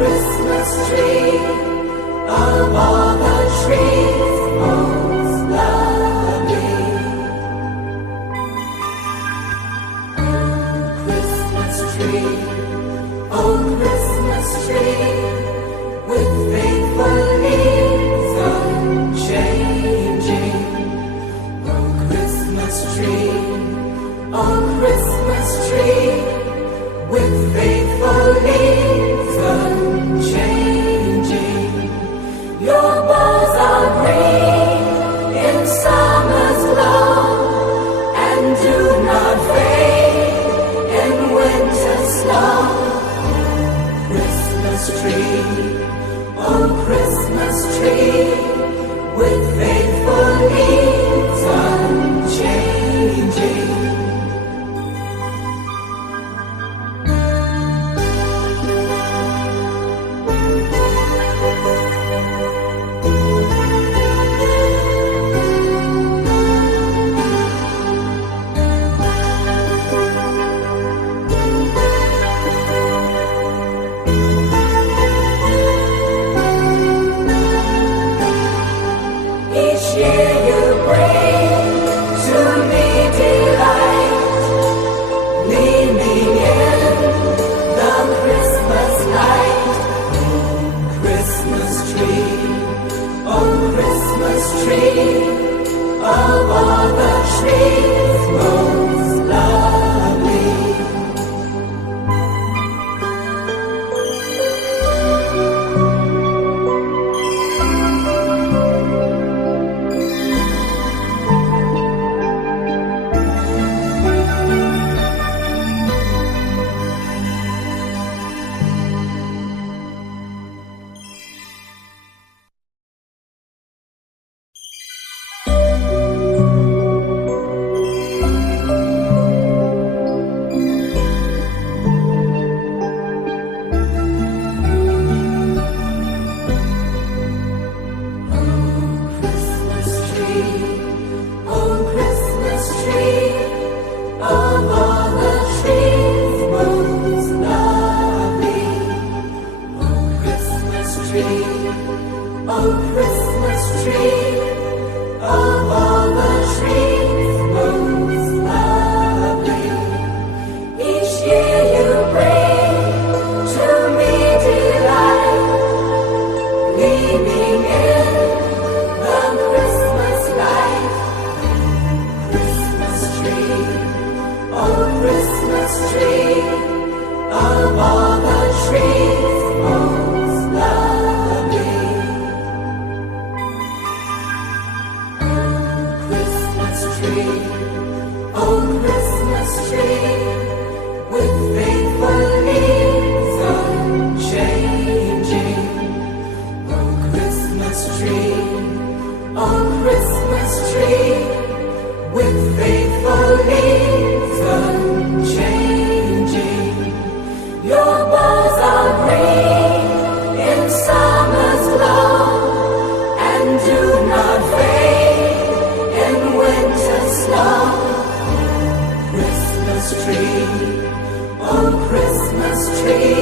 Christmas tree, of all the trees most lovely. Oh Christmas tree, with faithful leaves unchanging. Oh Christmas tree, with faithful leaves unchanging. Your boughs are green in summer's glow, and do not fade in winter's snow. Christmas tree, oh Christmas tree, with faithful leaves unchanging. Each year you bring to me delight, gleaming in the Christmas light. Christmas tree, oh Christmas tree, of all the trees most lovely. Oh Christmas tree, of all the trees most lovely. Oh Christmas tree, of all the trees most lovely. Each year you bring to me delight, gleaming in the Christmas light. Christmas tree, oh Christmas tree, of all the trees most lovely. Christmas tree, oh Christmas tree, with faithful leaves unchanging. Oh Christmas tree, with faithful leaves unchanging. Your boughs are green in summer's glow, and do not fade in winter's snow. Christmas tree, oh Christmas tree,